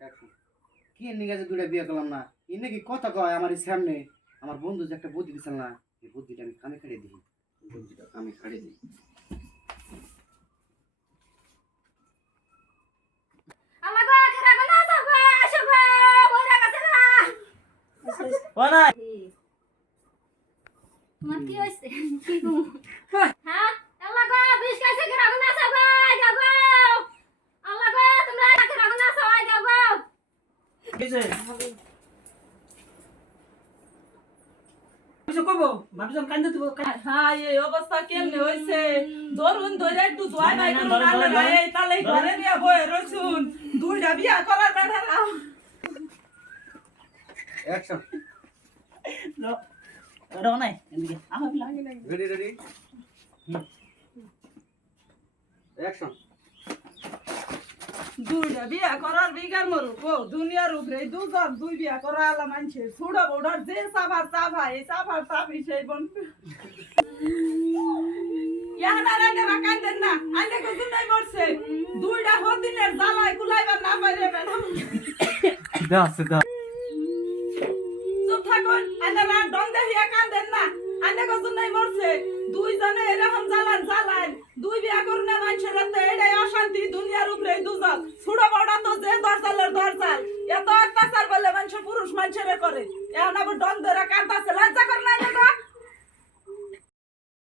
কি নিয়ে গেছে দুইটা বিয়ে করলাম না ই নাকি কথা কয় আমার সামনে আমার বন্ধু যে একটা বুদ্ধি দিছিল না এই বুদ্ধিটা আমি কামে খাড়িয়ে দিই বুদ্ধিটা কামে খাড়িয়ে দিই আমার গো কেরা গো না সব গো আসো গো বইরা গেছে না ও না তোমার কি হইছে কি গো হ্যাঁ আল্লাহ গো বিষ খাইছে কেরা গো না সব গো যাও গো আল্লাহ গো তোমরা কেরা গো না সব যাও গো কিছে কিছু কইবো ভাবছম কান্দে দিব হ্যাঁ এই অবস্থা কেমনে হইছে ধরুন ধরে একটু দোয়াই ভাই করুন আল্লাহ ভাই তালে ঘরে নিয়া বয়ে রইছুন দুইটা বিয়া করার বেড়ারা অ্যাকশন রও নাই এদিকে আমার লাগে লাগে রেডি রেডি অ্যাকশন দুইটা বিয়া করার বিগার মরু ও দুনিয়ার উপরে দুজন দুই বিয়া করা আলা মানছে ছুড়া বড়ার যে সাভার সাভা এই সাভার সাভি সেই বন ইয়ানা রান্না রাখান দেন না আইনে কত নাই মরছে দুইটা হদিনের জ্বালায় কুলাইবার না পারে ম্যাডাম দা চুপ থাকুন আইনে রান ডন দেহিয়া কান দেন না আইনে কত নাই মরছে দুইজনে এরকম জ্বালান জ্বালান দুই বিয়া করুন না মানুষের তো এটাই অশান্তি দুনিয়ার উপরে